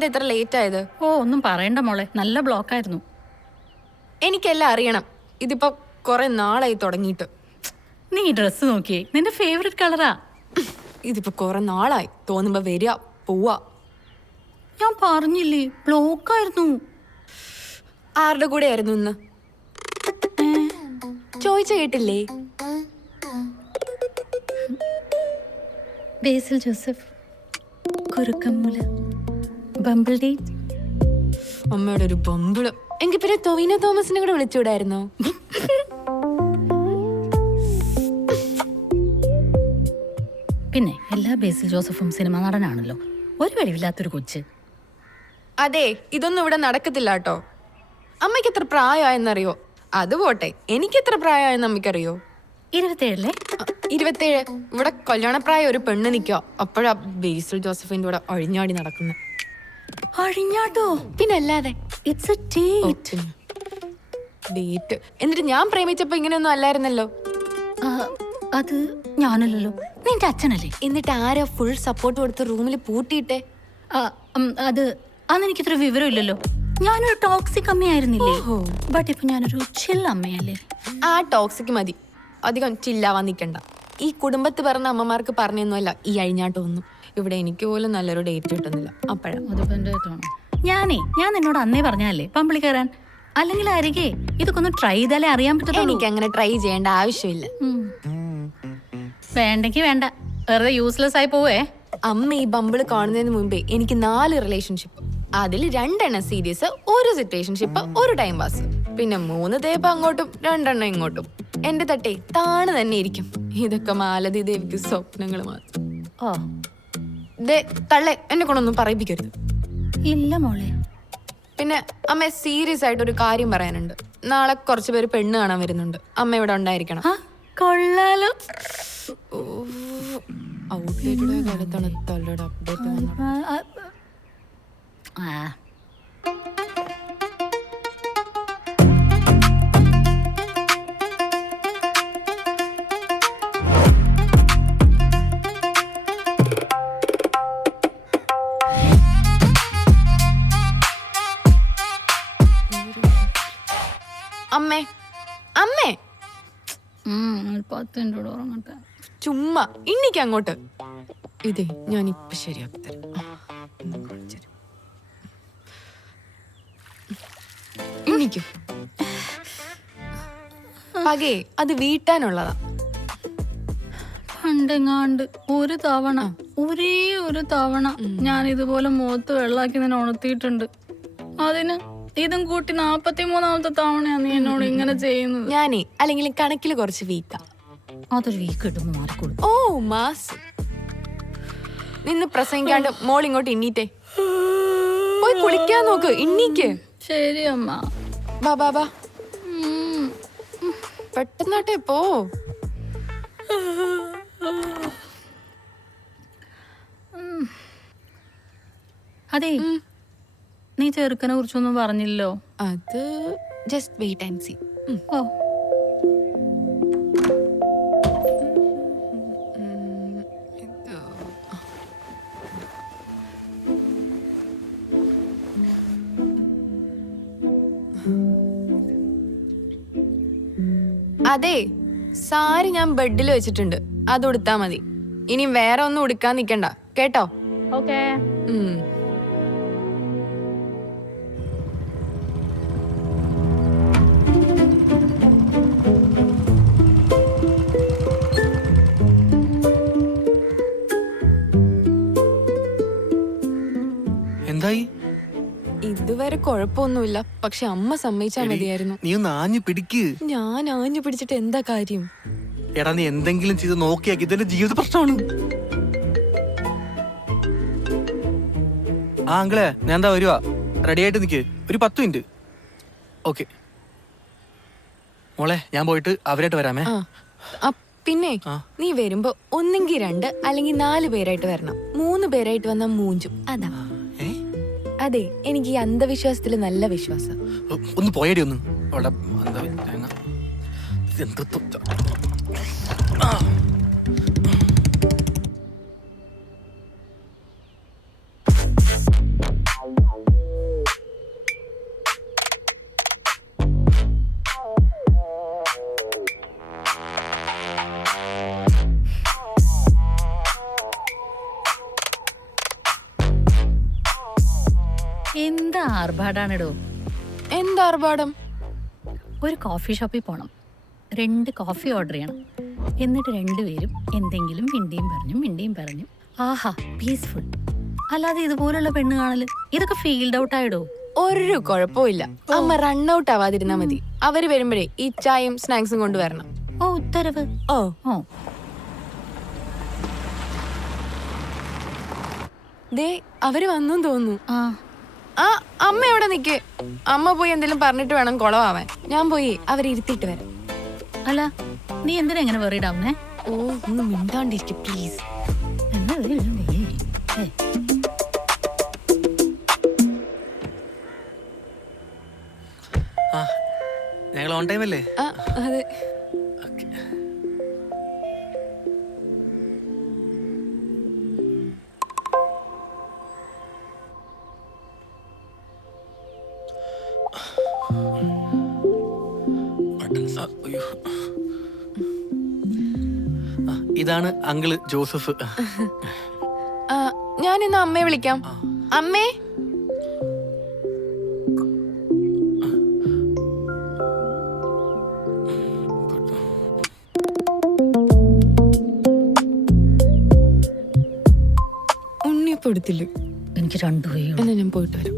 എന്താ ഇത്ര ലേറ്റ് ആയത്? ഓ ഒന്നും പറയണ്ട മോളെ, നല്ല ബ്ലോക്കായിരുന്നു. എനിക്കെല്ലാം അറിയണം. ഇതിപ്പോ കുറെ നാളായി തുടങ്ങിയിട്ട്. നീ ഡ്രസ്സ് നോക്കിയേ, നിന്റെ ഫേവറേറ്റ് കളറാ. ഇതിപ്പോ കുറെ നാളായി. തോന്നുമ്പോ വരിക പോവാ. ഞാൻ പറഞ്ഞില്ലേ ബ്ലോക്കായിരുന്നു. ആരുടെ കൂടെ ആയിരുന്നു ഇന്ന്? ചോദിച്ച കേട്ടില്ലേ? ബേസിൽ ജോസഫ്, കുറുക്കമ്മൂല, ബംബിൾ ഡേറ്റ്. അമ്മയുടെ ഒരു ബമ്പിള്. എങ്കിൽ പിന്നെ ടൊവിനോ തോമസിനെ കൂടെ വിളിച്ചുകൂടായിരുന്നോ? പിന്നെ എല്ലാ ബേസിൽ ജോസഫും സിനിമ നടനാണല്ലോ. ഒരു വെളിവില്ലാത്തൊരു കൊച്ച്. അതെ, ഇതൊന്നും ഇവിടെ നടക്കത്തില്ല കേട്ടോ. അമ്മയ്ക്ക് എത്ര പ്രായമായെന്നറിയോ? അത് പോട്ടെ, എനിക്ക് എത്ര പ്രായമായെന്ന് അമ്മയ്ക്കറിയോ? 27 27. ഇവിടെ കല്യാണപ്രായം ഒരു പെണ്ണ് നിൽക്കുക. അപ്പോഴാ ബേസിൽ ജോസഫിന്റെ കൂടെ അഴിഞ്ഞാടി നടക്കുന്നത്. അഴിഞ്ഞാട്ടോ? പിന്നെ അല്ലാതെ. It's A date. എന്നിട്ട് ഞാൻ പ്രേമിച്ചപ്പോ ഇങ്ങനെയൊന്നും അല്ലായിരുന്നല്ലോ. അത് ഞാനല്ലല്ലോ, നിന്റെ അച്ഛനല്ലേ. എന്നിട്ട് ആരാ ഫുൾ സപ്പോർട്ട് കൊടുത്ത് റൂമിൽ പൂട്ടിയിട്ടെ? അത് അന്നെനിക്കിത്ര വിവരമില്ലല്ലോ. ഞാനൊരു ടോക്സിക് അമ്മയായിരുന്നില്ലേ. ബട്ട് ഇപ്പൊ ഞാനൊരു ചിൽ അമ്മയല്ലേ. ആ ടോക്സിക് മതി, അധികം ചില്ലാവാൻ നിൽക്കണ്ട. ഈ കുടുംബത്ത് പറഞ്ഞ അമ്മമാർക്ക് പറഞ്ഞൊന്നുമല്ല ഈ അഴിഞ്ഞാട്ടൊന്നും. ഇവിടെ എനിക്ക് പോലും നല്ലൊരു ഡേറ്റ് കിട്ടുന്നില്ല. ഞാൻ നിന്നോട് അന്നേ പറഞ്ഞല്ലേ പമ്പിളി കയറാൻ. അല്ലെങ്കിൽ അരികെ ഇതൊക്കെ ഒന്ന് ട്രൈ ചെയ്താലേ അറിയാൻ പറ്റുള്ളൂ. എനിക്ക് അങ്ങനെ ട്രൈ ചെയ്യേണ്ട ആവശ്യമില്ല. വേണ്ടെങ്കി വേണ്ട, വെറുതെ യൂസ്ലെസ് ആയി പോവേ. അമ്മ ഈ ബമ്പിള് കാണുന്നതിന് മുമ്പേ എനിക്ക് 4 റിലേഷൻഷിപ്പ്. അതിൽ 2 എണ്ണം സീരിയസ്, ഒരു സിറ്റുവേഷൻഷിപ്പ്, ഒരു ടൈം പാസ്. പിന്നെ 3 തേപ്പ് അങ്ങോട്ടും 2 എണ്ണം ഇങ്ങോട്ടും. എന്റെ തട്ടേ താണ് തന്നെ ഇരിക്കും. ഇതൊക്കെ മാലതി ദേവിക്ക് സ്വപ്നങ്ങൾ മാത്രം. തള്ളെ എന്നെ കൊണ്ടൊന്നും പറയിപ്പിക്കരുത്. ഇല്ല മോളെ. പിന്നെ അമ്മ സീരിയസ് ആയിട്ട് ഒരു കാര്യം പറയാനുണ്ട്. നാളെ കുറച്ച് പേര് പെണ്ണ് കാണാൻ വരുന്നുണ്ട്. അമ്മ ഇവിടെ ഉണ്ടായിരിക്കണം. കൊള്ളാലോ. ഔട്ട്ഡേറ്റഡ് കാലത്താണ് തള്ളയുടെ അപ്ഡേറ്റ് വന്നത്. അമ്മേ അമ്മേ, 10 മിനിറ്റ് ഉറങ്ങട്ടെ. ചുമ്മാ ഇന്നിക്ക് അങ്ങോട്ട്. ഇതേ ഞാൻ ഇപ്പൊ ശരിയാക്കി തരാം. ഇന്നിക്കും പകേ അത് വീട്ടാനുള്ളതാ. പണ്ടെങ്ങാണ്ട് ഒരു തവണ, ഒരേ ഒരു തവണ ഞാൻ ഇതുപോലെ മുഖത്ത് വെള്ളാക്കി നിന്നെ ഉണർത്തിയിട്ടുണ്ട്. അതിന് ഇതും കൂട്ടി 43ാമത്തെ തവണയാണ് നീ എന്നോട് ഇങ്ങനെ ചെയ്യുന്നത്. ഞാനേ അല്ലെങ്കിൽ കണക്കില് കുറച്ച് വീക്കാ. അതൊരു വീക്ക് കിട്ടുമ്പോ മാറിക്കൊള്ളു. ഓ മാസ് നിന്ന് പ്രസംഗിക്കാണ്ട് മോൾ ഇങ്ങോട്ട് ഇന്നീറ്റേ പോയി കുളിക്കാൻ നോക്ക്. ഇന്നീക്ക്. ശരി അമ്മ. ബാ ബാ ബാ, പെട്ടെന്നാട്ടെ പോ. അതെ, നീ ചെറുക്കനെ കുറിച്ചൊന്നും പറഞ്ഞില്ലല്ലോ. അത് ജസ്റ്റ് വെയിറ്റ് ആൻഡ് സീ. ഓ അതെ, സാരി ഞാൻ ബെഡിൽ വെച്ചിട്ടുണ്ട്. അത് ഉടുത്താ മതി. ഇനി വേറെ ഒന്നും ഉടുക്കാൻ നിക്കണ്ട കേട്ടോ. ഓക്കേ. എന്തായി? ഇതുവരെ കുഴപ്പമൊന്നുമില്ല. പക്ഷെ അമ്മ സമ്മതിച്ചാ മതിയായിരുന്നു. നീ ഒന്ന് ആഞ്ഞു പിടിക്ക്. ഞാൻ ആഞ്ഞു പിടിച്ചിട്ട് എന്താ കാര്യം? എടാ നീ എന്തെങ്കിലും ചെയ്ത് നോക്കിയാക്കി, ഇതെന്റെ ജീവിത പ്രശ്നമാണ്. ആ അങ്കിളെ, ഞാൻ എന്താ വരുവാ. റെഡി ആയിട്ട് നിക്ക്, ഒരു 10 മിനിറ്റ്. ഓക്കെ മോളെ, ഞാൻ പോയിട്ട് അവരായിട്ട് വരാമേ. പിന്നെ നീ വരുമ്പോ ഒന്നെങ്കിൽ 2 അല്ലെങ്കിൽ 4 പേരായിട്ട് വരണം. 3 പേരായിട്ട് വന്നാ മൂഞ്ചും. അതാ. അതെ, എനിക്ക് ഈ അന്ധവിശ്വാസത്തില് നല്ല വിശ്വാസം. ഒന്ന് പോയടി ഒന്ന്. ആർഭാടാണിടോ. എന്താർഭാടം? ഒരു കോഫി ഷോപ്പിൽ പോണം, 2 കോഫി ഓർഡർ ചെയ്യണം, എന്നിട്ട് രണ്ടുപേരും എന്തെങ്കിലും മിണ്ടിയും പറഞ്ഞും ആഹാ പീസ്ഫുൾ. അല്ലാതെ ഇതുപോലുള്ള പെണ്ണ് കാണല് ഇതൊക്കെ ഫീൽഡ് ഔട്ട് ആയിടോ. ഒരു കുഴപ്പമില്ല. അമ്മ റണ്ണൌട്ട് ആവാതിരുന്നാ മതി. അവര് വരുമ്പോഴേ ഈ ചായയും സ്നാക്സും കൊണ്ടുവരണം. ഓ ഉത്തരവ്. ഓ ഓ ദേ അവര് വന്നു തോന്നുന്നു. ആ ആ അമ്മ എവിടെ നിക്ക്. അമ്മ പോയി എന്തെങ്കിലും പറഞ്ഞിട്ട് വേണം കുളവാവാൻ. ഞാൻ പോയി അവരെ ഇരുത്തിയിട്ട് വരാം. അല്ല നീ എന്തിനാ എങ്ങനെ വെറിയിടാവുന്നേ? ഓ ഒന്ന് മിണ്ടാണ്ടിരിക്കും പ്ലീസ്. എന്നാ ആ ഞങ്ങൾ ഓൺ ടൈം അല്ലേ? ആ അതെ. ഇതാണ് അങ്കിള് ജോസഫ്. ഞാൻ ഇന്ന് അമ്മയെ വിളിക്കാം. അമ്മേ. ഉണ്ണിയപ്പം എടുത്തില്ല. എനിക്ക് 2 കൈ. എന്നാ ഞാൻ പോയിട്ട് വരാം.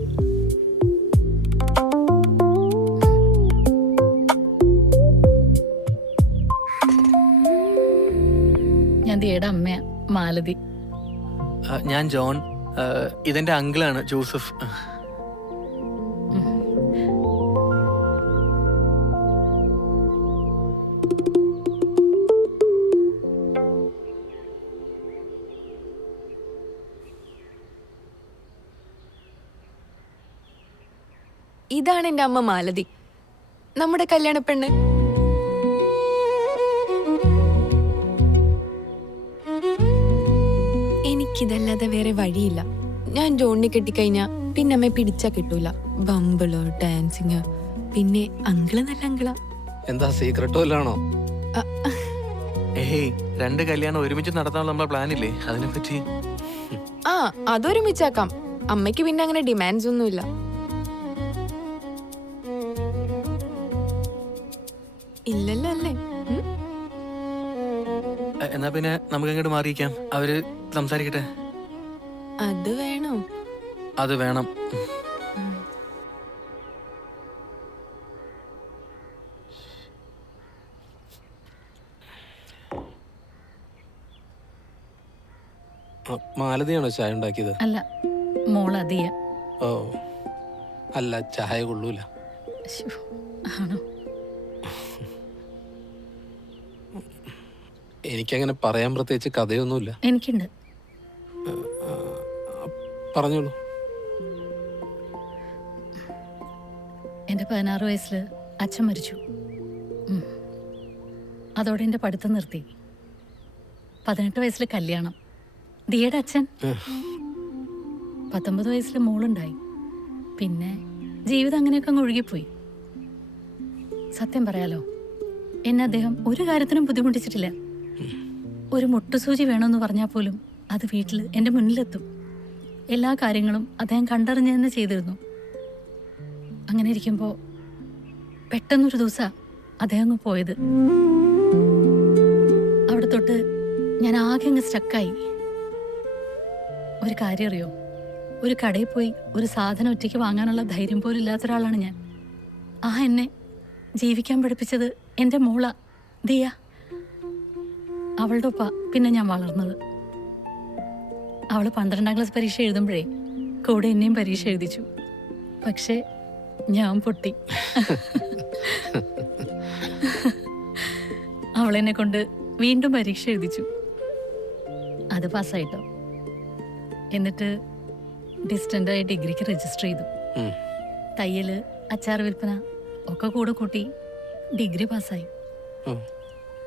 ഞാൻ ദിയുടെ അമ്മയാ, മാലതി. ഞാൻ ജോൺ. ഇതെന്റെ അങ്കിളാണ് ജോസഫ്. ഇതാണ് എന്റെ അമ്മ മാലതി, നമ്മുടെ കല്യാണ പെണ്ണ്. എനിക്കിതല്ലാതെ വേറെ വഴിയില്ല. ഞാൻ ജോണിനെ കെട്ടിക്കഴിഞ്ഞാ പിന്നെ അമ്മയെ പിടിച്ചാ കിട്ടൂല. ബമ്പിള്, ഡാൻസിങ്, പിന്നെ അങ്കിള് നല്ല അങ്കിളാ. എന്താ സീക്രട്ടോ അല്ലാണോ? ഏയ് 2 കല്യാണം ഒരുമിച്ച് നടത്താനുള്ള നമ്മളെ പ്ലാൻ ഇല്ലേ, അതിനെ പറ്റി. ആ അതൊരുമിച്ചാക്കാം. അമ്മയ്ക്ക് പിന്നെ അങ്ങനെ ഡിമാൻഡ്സ് ഒന്നുമില്ല. ഇല്ലല്ലോ അല്ലേ? എന്നാ പിന്നെ നമുക്ക് അങ്ങോട്ട് മാറിയിക്കാം. അവര് സംസാരിക്കട്ടെ. അത് വേണോ? അത് വേണം. മാലതിയാണോ ചായ ഉണ്ടാക്കിയത്? അല്ല, മോളതിയ. ഓ അല്ല, ചായ കൊള്ളൂല. ആണോ? എനിക്കങ്ങനെ പറയാൻ പ്രത്യേകിച്ച് കഥയൊന്നുമില്ല. എനിക്കുണ്ട്. പറഞ്ഞോളൂ. എൻ്റെ 16 വയസ്സിൽ അച്ഛൻ മരിച്ചു. അതോടെ എൻ്റെ പഠിത്തം നിർത്തി. 18 വയസ്സിൽ കല്യാണം. ദിയുടെ അച്ഛൻ. 19 വയസ്സിൽ മോളുണ്ടായി. പിന്നെ ജീവിതം അങ്ങനെയൊക്കെ അങ്ങ് ഒഴുകിപ്പോയി. സത്യം പറയാലോ, എന്നെ അദ്ദേഹം ഒരു കാര്യത്തിനും ബുദ്ധിമുട്ടിച്ചിട്ടില്ല. ഒരു മുട്ടുസൂചി വേണമെന്ന് പറഞ്ഞാൽ പോലും അത് വീട്ടിൽ എൻ്റെ മുന്നിലെത്തും. എല്ലാ കാര്യങ്ങളും അദ്ദേഹം കണ്ടറിഞ്ഞ് തന്നെ ചെയ്തിരുന്നു. അങ്ങനെ ഇരിക്കുമ്പോൾ പെട്ടെന്നൊരു ദിവസം അദ്ദേഹം അങ്ങ് പോയത്. അവിടെ തൊട്ട് ഞാൻ ആകെ അങ്ങ് സ്റ്റക്കായി. ഒരു കാര്യം അറിയോ, ഒരു കടയിൽ പോയി ഒരു സാധനം ഒറ്റയ്ക്ക് വാങ്ങാനുള്ള ധൈര്യം പോലും ഇല്ലാത്ത ഒരാളാണ് ഞാൻ. എന്നെ ജീവിക്കാൻ പഠിപ്പിച്ചത് എൻ്റെ മോള ദിയ. അവളുടെ ഒപ്പ പിന്നെ ഞാൻ വളർന്നത്. അവള് 12ാം ക്ലാസ് പരീക്ഷ എഴുതുമ്പോഴേ കൂടെ എന്നെയും പരീക്ഷ എഴുതിച്ചു. പക്ഷേ ഞാൻ പൊട്ടി. അവളെന്നെ കൊണ്ട് വീണ്ടും പരീക്ഷ എഴുതിച്ചു. അത് പാസ്സായിട്ടോ. എന്നിട്ട് ഡിസ്റ്റൻ്റായി ഡിഗ്രിക്ക് രജിസ്റ്റർ ചെയ്തു. തയ്യല്, അച്ചാർ വിൽപ്പന ഒക്കെ കൂടെ കൂട്ടി ഡിഗ്രി പാസ്സായി.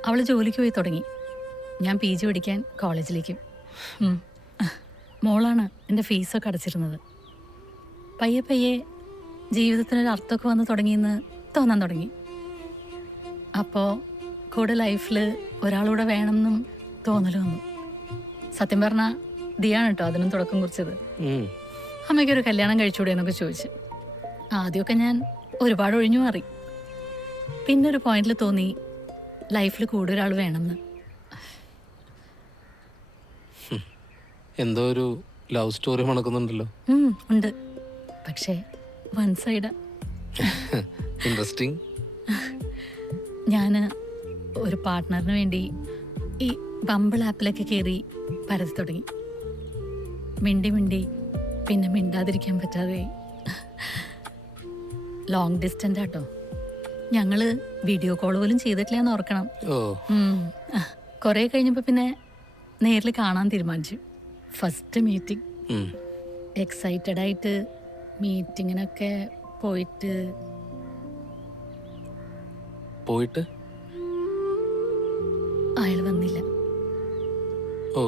അവള് ജോലിക്ക് പോയി തുടങ്ങി. ഞാൻ PG പഠിക്കാൻ കോളേജിലേക്കും. മോളാണ് എൻ്റെ ഫീസൊക്കെ അടച്ചിരുന്നത്. പയ്യെ പയ്യെ ജീവിതത്തിനൊരു അർത്ഥമൊക്കെ വന്ന് തുടങ്ങിയെന്ന് തോന്നാൻ തുടങ്ങി. അപ്പോൾ കൂടെ ലൈഫിൽ ഒരാളൂടെ വേണമെന്നും തോന്നൽ വന്നു. സത്യം പറഞ്ഞാൽ ദിയാണ് കേട്ടോ അതിനും തുടക്കം കുറിച്ചത്. അമ്മയ്ക്കൊരു കല്യാണം കഴിച്ചുകൂടെ എന്നൊക്കെ ചോദിച്ചു. ആദ്യമൊക്കെ ഞാൻ ഒരുപാട് ഒഴിഞ്ഞു മാറി. പിന്നെ ഒരു പോയിന്റിൽ തോന്നി ലൈഫിൽ കൂടെ ഒരാൾ വേണമെന്ന്. എന്തോ ഒരു ലവ് സ്റ്റോറി മണക്കുന്നുണ്ടല്ലോ. ഉണ്ട്, പക്ഷേ വൺ സൈഡാ. ഇൻട്രസ്റ്റിംഗ്. ഞാൻ ഒരു പാർട്ട്ണറിന് വേണ്ടി ഈ ബമ്പിൾ ആപ്പിലൊക്കെ കയറി പരതി തുടങ്ങി. മിണ്ടി മിണ്ടി പിന്നെ മിണ്ടാതിരിക്കാൻ പറ്റാതെ. ലോങ് ഡിസ്റ്റൻ്റ് ആട്ടോ. ഞങ്ങള് വീഡിയോ കോൾ പോലും ചെയ്തിട്ടില്ലെന്ന് ഓർക്കണം. ഓ, കുറേ കഴിഞ്ഞപ്പോൾ പിന്നെ നേരിൽ കാണാൻ തീരുമാനിച്ചു. First meeting. എക്സൈറ്റഡ് ആയിട്ട് മീറ്റിങ്ങിനൊക്കെ പോയിട്ട് അയാൾ വന്നില്ല. ഓ,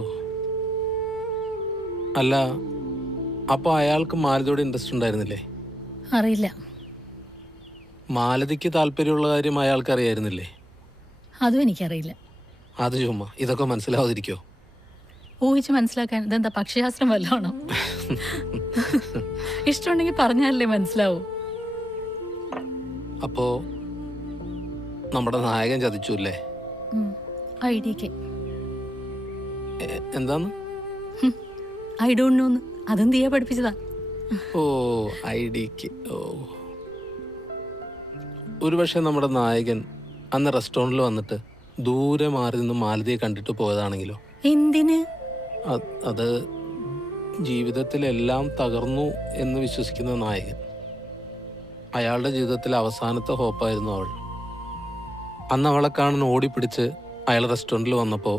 അല്ല, അപ്പൊ അയാൾക്ക് മാലതിയോട് ഇൻട്രസ്റ്റ് ഉണ്ടായിരുന്നില്ലേ? അറിയില്ല. മാലതിക്ക് താല്പര്യമുള്ള കാര്യം അയാൾക്ക് അറിയായിരുന്നില്ലേ? അതും എനിക്കറിയില്ല. അത് ചുമ്മാ ഇതൊക്കെ മനസ്സിലാവാതിരിക്കോ? ഊഹിച്ച് മനസ്സിലാക്കാൻ ഇതെന്താ പക്ഷിശാസ്ത്രം വല്ലതാണോ? ഇഷ്ടമുണ്ടെങ്കിൽ പറഞ്ഞാലല്ലേ മനസ്സിലാവൂ. അപ്പോ നമ്മുടെ നായകൻ ചതിച്ചു അല്ലേ? ഐഡിയക്ക് എന്താന്ന്? ഐ ഡോണ്ട് നോന്ന്. അതും തീയെ പഠിപ്പിച്ചതാ. ഓ, ഐഡിക്ക്. ഓ, ഒരുപക്ഷെ നമ്മുടെ നായകൻ അന്ന് റെസ്റ്റോറൻറ്റിൽ വന്നിട്ട് ദൂരെ മാറി നിന്ന് മാലതിയെ കണ്ടിട്ട് പോയതാണെങ്കിലോ? എന്തിന്? അത് ജീവിതത്തിലെല്ലാം തകർന്നു എന്ന് വിശ്വസിക്കുന്ന നായകൻ. അയാളുടെ ജീവിതത്തിലെ അവസാനത്തെ ഹോപ്പായിരുന്നു അവൾ. അന്ന് അവളെ കാണാൻ ഓടിപ്പിടിച്ച് അയാൾ റെസ്റ്റോറൻറ്റിൽ വന്നപ്പോൾ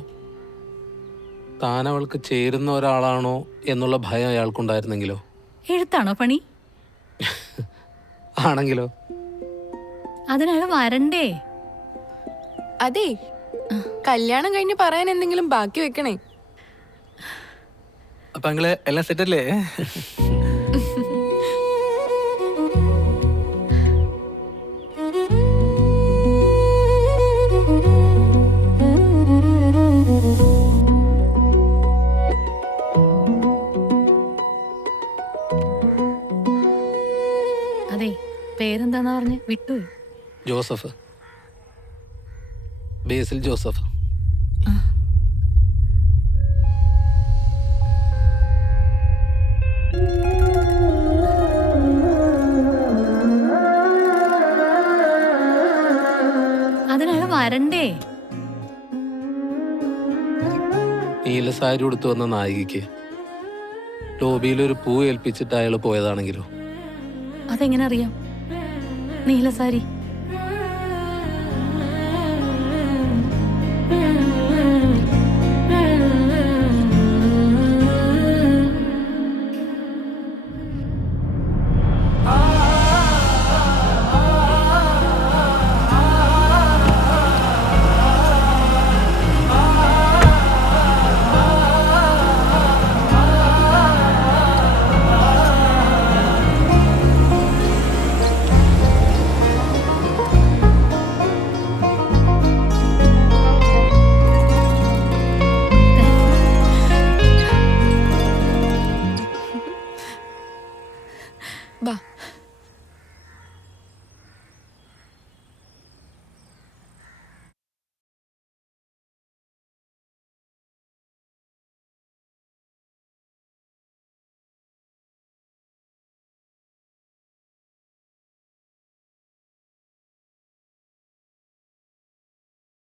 താൻ അവൾക്ക് ചേരുന്ന ഒരാളാണോ എന്നുള്ള ഭയം അയാൾക്കുണ്ടായിരുന്നെങ്കിലോ? എഴുത്താണോ പണി? ആണെങ്കിലോ? അതിനയാൾ വരണ്ടേ? അതെ, കല്യാണം കഴിഞ്ഞ് പറയാൻ എന്തെങ്കിലും ബാക്കി വെക്കണേ. അപ്പൊ അങ്ങള് എല്ലാം സെറ്റ് അല്ലേ? അതെ, പേരെന്താന്നാ പറഞ്ഞ് വിട്ടുപോയി. ജോസഫ്. ബേസിൽ ജോസഫ്. അതിനയാൾ വരണ്ടേ? നീല സാരി ഉടുത്തു വന്ന നായികയ്ക്ക് ലോബിയിൽ ഒരു പൂ ഏൽപ്പിച്ചിട്ട് അയാൾ പോയതാണെങ്കിലോ? അതെങ്ങനെ അറിയാം? നീല സാരി